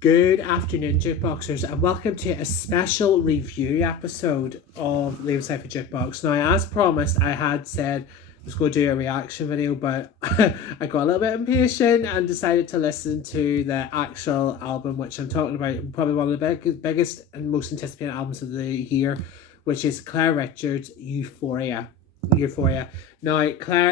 Good afternoon, Jukeboxers, and welcome to a special review episode of Leaves Life of Jukebox. Now, as promised, I had said I was going to do a reaction video, but I got a little bit impatient and decided to listen to the actual album, which I'm talking about, probably one of the biggest and most anticipated albums of the year, which is Claire Richards' Euphoria. Now,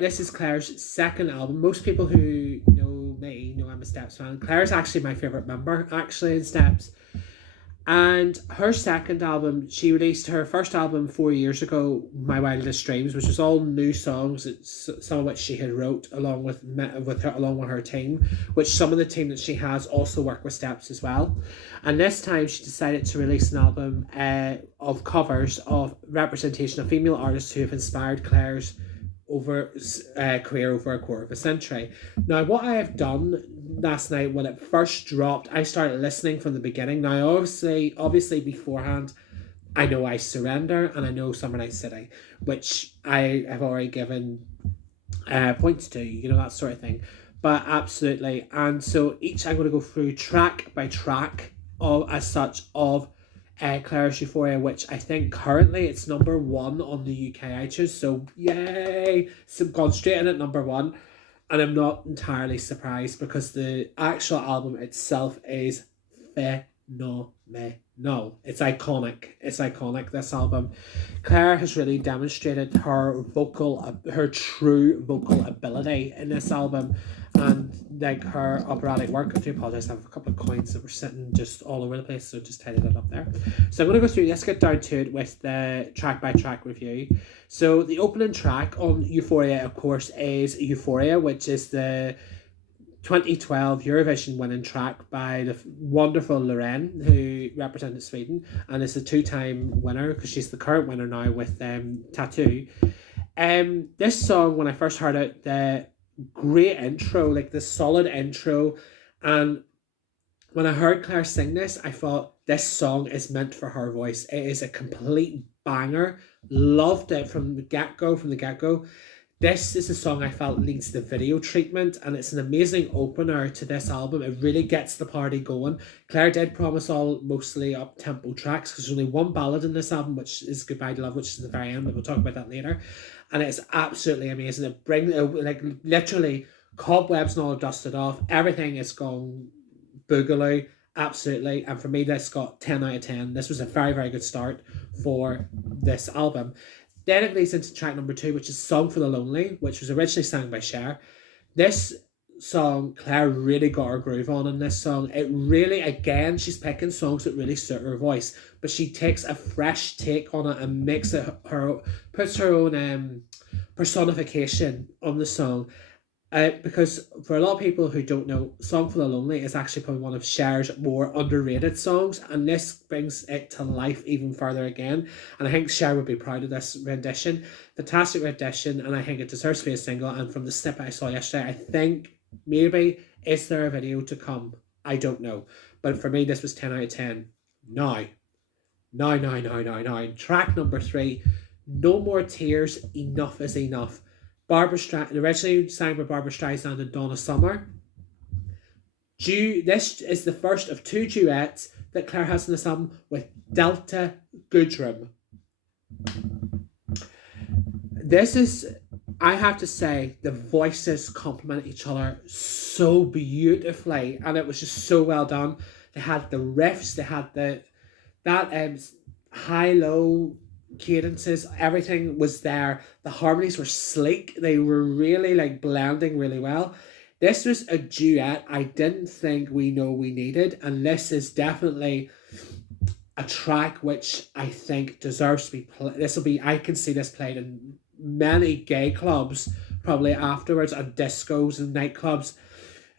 this is Claire's second album. Most people who know me know I'm a Steps fan. Claire's actually my favourite member, actually, in Steps. And her second album, she released her first album 4 years ago, My Wildest Dreams, which was all new songs, some of which she had wrote along with her team, which some of the team that she has also work with Steps as well. And this time she decided to release an album of covers of representation of female artists who have inspired Claire's career over a quarter of a century. Now, what I have done last night when it first dropped, I started listening from the beginning. Now, obviously beforehand, I know I Surrender and I know Summer Night City, which I have already given points to, that sort of thing. But absolutely, and so I'm going to go through track by track of Claire's Euphoria, which I think currently it's number one on the UK iTunes. So yay! So gone straight in at number one. And I'm not entirely surprised because the actual album itself is phenomenal. It's iconic, this album. Claire has really demonstrated her true vocal ability in this album, and like her operatic work. I do apologise, I have a couple of coins that were sitting just all over the place, so just tidied it up there. So I'm going to go through, let's get down to it with the track by track review. So the opening track on Euphoria, of course, is Euphoria, which is the 2012 Eurovision winning track by the wonderful Loreen, who represented Sweden and is a two-time winner because she's the current winner now with Tattoo. This song, when I first heard it, the great intro, like the solid intro, and when I heard Claire sing this, I thought this song is meant for her voice. It is a complete banger. Loved it from the get-go. This is a song I felt needs the video treatment, and it's an amazing opener to this album. It really gets the party going. Claire did promise all mostly up-tempo tracks because there's only one ballad in this album, which is Goodbye to Love, which is at the very end, but we'll talk about that later. And it's absolutely amazing. It brings, literally, cobwebs and all dusted off. Everything is gone boogaloo, absolutely. And for me, this got 10 out of 10. This was a very, very good start for this album. Then it leads into track number 2, which is Song for the Lonely, which was originally sang by Cher. This song, Claire really got her groove on in this song. It really, again, she's picking songs that really suit her voice, but she takes a fresh take on it and puts her own personification on the song. Because for a lot of people who don't know, Song for the Lonely is actually probably one of Cher's more underrated songs, and this brings it to life even further again. And I think Cher would be proud of this rendition. Fantastic rendition, and I think it deserves to be a single. And from the snippet I saw yesterday, I think maybe is there a video to come? I don't know. But for me, this was 10 out of 10. Now. Track number 3, No More Tears, Enough is Enough. Originally sang by Barbara Streisand and Donna Summer. This is the first of 2 duets that Claire has in this album with Delta Goodrem. This is, I have to say, the voices complement each other so beautifully, and it was just so well done. They had the riffs, they had that high-low cadences, everything was there. The harmonies were sleek. They were really blending really well. This was a duet I didn't think we needed, and this is definitely a track which I think deserves to be played. I can see this played in many gay clubs probably afterwards, and discos and nightclubs,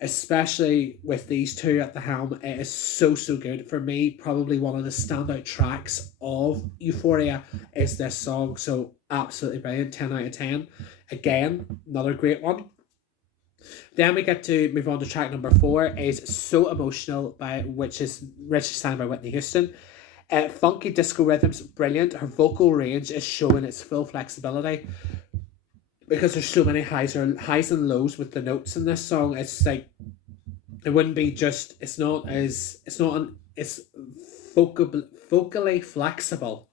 especially with these two at the helm. It is so good. For me, probably one of the standout tracks of Euphoria is this song. So absolutely brilliant, 10 out of 10. Again, another great one. Then we get to move on to track number 4, is So Emotional, which is richly sang by Whitney Houston. Funky disco rhythms, brilliant. Her vocal range is showing its full flexibility. because there's so many highs and lows with the notes in this song. It's like it wouldn't be just, it's not an, it's vocally flexible,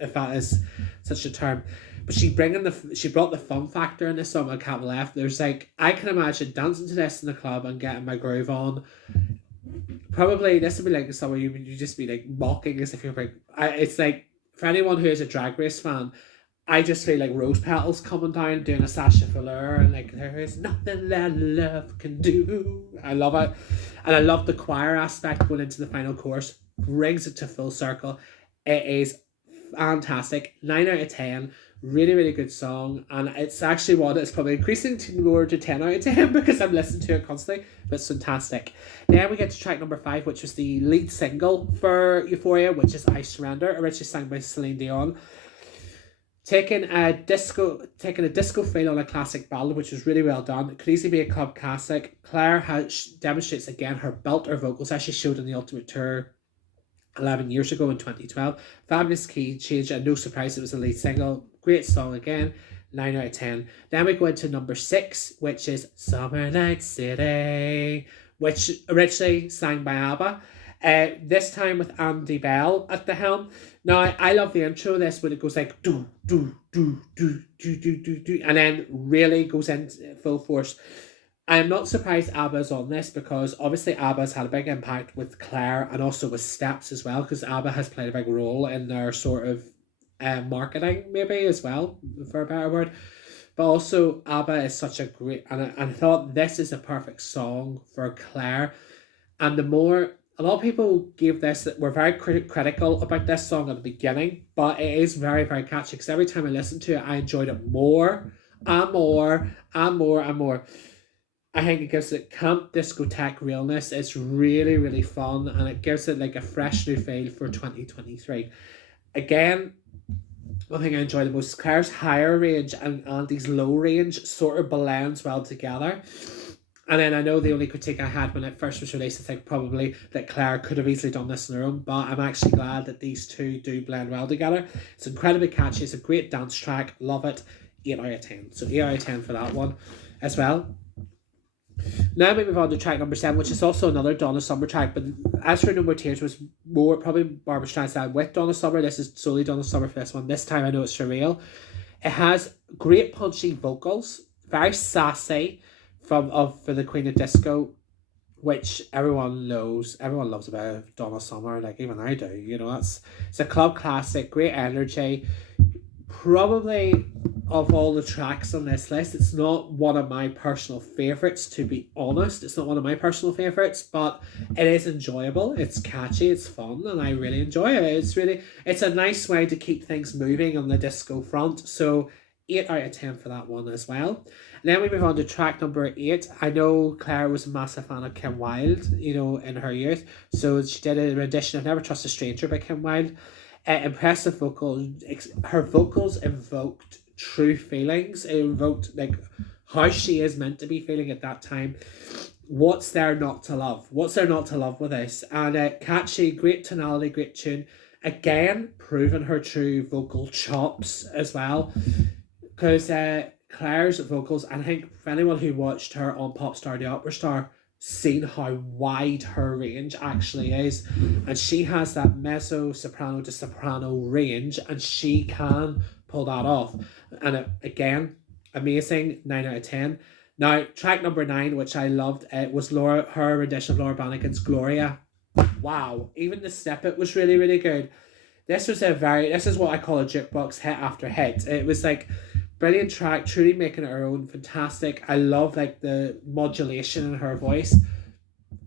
if that is such a term. But she brought the fun factor in this song on Cap Left. There's like, I can imagine dancing to this in the club and getting my groove on. Probably this would be like somewhere you just be like mocking as if you're like, it's like, for anyone who is a Drag Race fan, I just feel like rose petals coming down doing a Sasha Velour and like there is nothing that love can do. I love it. And I love the choir aspect going into the final chorus. Brings it to full circle. It is fantastic. 9 out of 10. Really, really good song. And it's actually one that's probably increasing to more to 10 out of 10 because I'm listening to it constantly. But it's fantastic. Then we get to track number 5, which was the lead single for Euphoria, which is I Surrender, originally sung by Celine Dion. Taking a disco feel on a classic ballad, which was really well done. It could easily be a club classic. Claire demonstrates again her belter vocals as she showed on the Ultimate Tour 11 years ago in 2012. Fabulous key change, and no surprise it was the lead single. Great song again. 9 out of 10. Then we go into number 6, which is Summer Night City, which originally sang by ABBA. This time with Andy Bell at the helm. Now I love the intro of this when it goes like do do do do do do do do, and then really goes in full force. I am not surprised ABBA's on this because obviously ABBA's had a big impact with Claire and also with Steps as well, because ABBA has played a big role in their sort of marketing maybe as well, for a better word. But also ABBA is such a great, and I thought this is a perfect song for Claire. And the more, a lot of people gave this, were very critical about this song at the beginning, but it is very, very catchy because every time I listened to it, I enjoyed it more and more and more and more. I think it gives it camp discotheque realness. It's really, really fun, and it gives it like a fresh new feel for 2023. Again, one thing I enjoy the most, Claire's higher range and Andy's low range sort of blends well together. And then I know the only critique I had when it first was released, I think probably that Claire could have easily done this on her own, but I'm actually glad that these two do blend well together. It's incredibly catchy. It's a great dance track. Love it. 8 out of 10. So 8 out of 10 for that one as well. Now we move on to track number 7, which is also another Donna Summer track, but as for No More Tears was more probably Barbra Streisand with Donna Summer. This is solely Donna Summer for this one. This time I know it's for real. It has great punchy vocals, very sassy for the Queen of Disco, which everyone knows, everyone loves about Donna Summer, like even I do, you know, it's a club classic, great energy. Probably of all the tracks on this list, it's not one of my personal favourites, to be honest. It's not one of my personal favourites, but it is enjoyable, it's catchy, it's fun, and I really enjoy it. It's a nice way to keep things moving on the disco front, so 8 out of 10 for that one as well. And then we move on to track number 8. I know Claire was a massive fan of Kim Wilde, you know, in her youth, so she did a rendition of Never Trust a Stranger by Kim Wilde. Impressive vocals. Her vocals evoked true feelings. It evoked like how she is meant to be feeling at that time. What's there not to love? What's there not to love with this? And catchy, great tonality, great tune. Again, proving her true vocal chops as well. Because Claire's vocals, and I think for anyone who watched her on Popstar the Opera Star, seen how wide her range actually is, and she has that mezzo soprano to soprano range, and she can pull that off. And again, amazing. 9 out of 10. Now track number 9, which I loved, was her rendition of Laura Branigan's Gloria. Wow, even the snippet was really, really good. This is what I call a jukebox hit after hit. It was like brilliant track, truly making it her own, fantastic. I love like the modulation in her voice.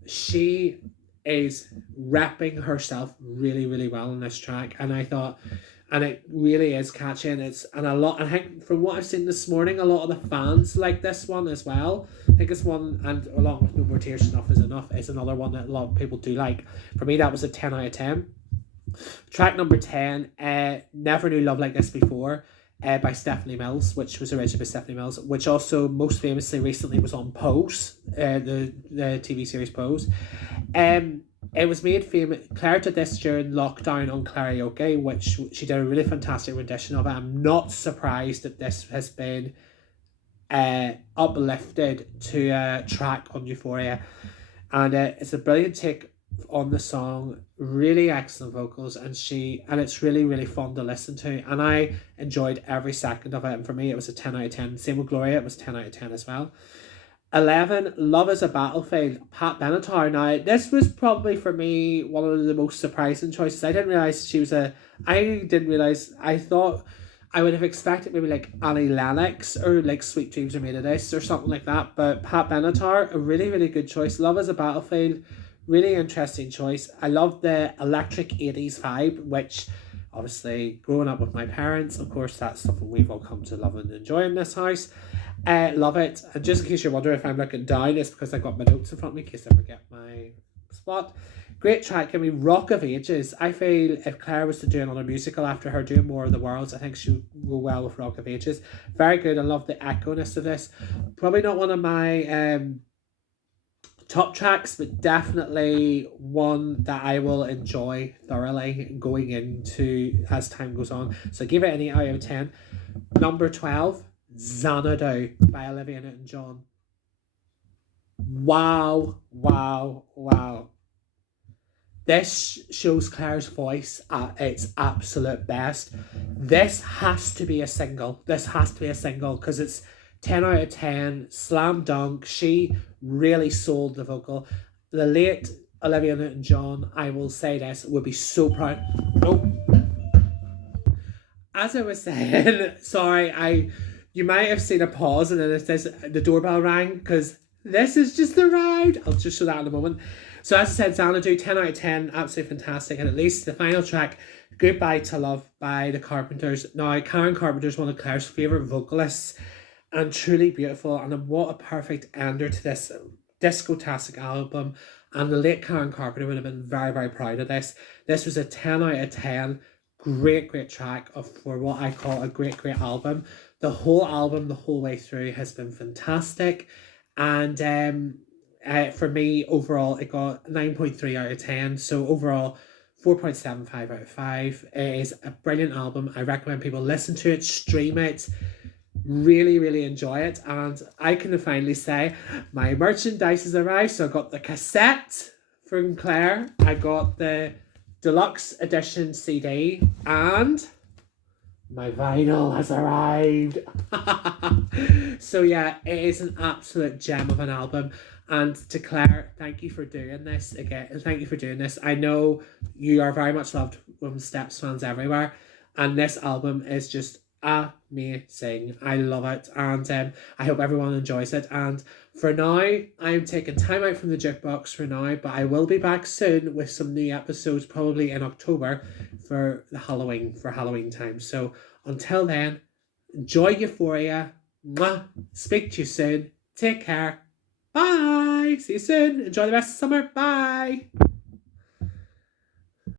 She is repping herself really, really well in this track, and I thought, and it really is catchy, and I think from what I've seen this morning, a lot of the fans like this one as well. I think it's one, and along with No More Tears, Enough is Enough is another one that a lot of people do like. For me, that was a 10 out of 10. Track number 10, Never Knew Love Like This Before, by Stephanie Mills, which was originally by Stephanie Mills, which also most famously recently was on Pose, the TV series Pose. It was made famous. Claire did this during lockdown on karaoke, which she did a really fantastic rendition of it. I'm not surprised that this has been uplifted to a track on Euphoria. And it's a brilliant take on the song, really excellent vocals, and it's really, really fun to listen to, and I enjoyed every second of it, and for me it was a 10 out of 10. Same with Gloria, it was 10 out of 10 as well. 11, Love is a Battlefield, Pat Benatar. Now, this was probably for me one of the most surprising choices. I didn't realise, I thought I would have expected maybe like Annie Lennox or like Sweet Dreams Are Made of This or something like that. But Pat Benatar, a really, really good choice. Love is a Battlefield, really interesting choice. I love the electric 80s vibe, which obviously growing up with my parents, of course, that's something we've all come to love and enjoy in this house. Love it. And just in case you're wondering if I'm looking down, it's because I got my notes in front of me in case I forget my spot. Great track. I mean, Rock of Ages. I feel if Claire was to do another musical after her doing More of the Worlds, I think she would go well with Rock of Ages. Very good. I love the echo-ness of this. Probably not one of my top tracks, but definitely one that I will enjoy thoroughly going into as time goes on. So give it an 8 out of 10. Number 12, Xanadu by Olivia Newton-John. Wow, wow, wow. This shows Claire's voice at its absolute best. This has to be a single. This has to be a single because it's 10 out of 10, slam dunk. She really sold the vocal. The late Olivia Newton-John, I will say this, would be so proud. Nope. As I was saying, sorry, you might have seen a pause and then it says the doorbell rang because this is just the ride. I'll just show that in a moment. So as I said, Xanadu, 10 out of 10, absolutely fantastic. And at least the final track, Goodbye to Love by the Carpenters. Now, Karen Carpenter is one of Claire's favourite vocalists and truly beautiful. And what a perfect ender to this disco-tastic album. And the late Karen Carpenter would have been very, very proud of this. This was a 10 out of 10. Great, great track for what I call a great, great album. The whole album, the whole way through, has been fantastic. And for me, overall, it got 9.3 out of 10. So overall, 4.75 out of 5. It is a brilliant album. I recommend people listen to it, stream it, really, really enjoy it. And I can finally say my merchandise has arrived. So I got the cassette from Claire. I got the deluxe edition CD and my vinyl has arrived. So yeah, it is an absolute gem of an album. And to Claire, thank you for doing this again. Thank you for doing this. I know you are very much loved Women's Steps fans everywhere. And this album is just amazing. I love it. And I hope everyone enjoys it. And for now, I am taking time out from the jukebox for now. But I will be back soon with some new episodes, probably in October for Halloween time. So until then, enjoy Euphoria. Mwah. Speak to you soon. Take care. Bye. See you soon. Enjoy the rest of summer. Bye.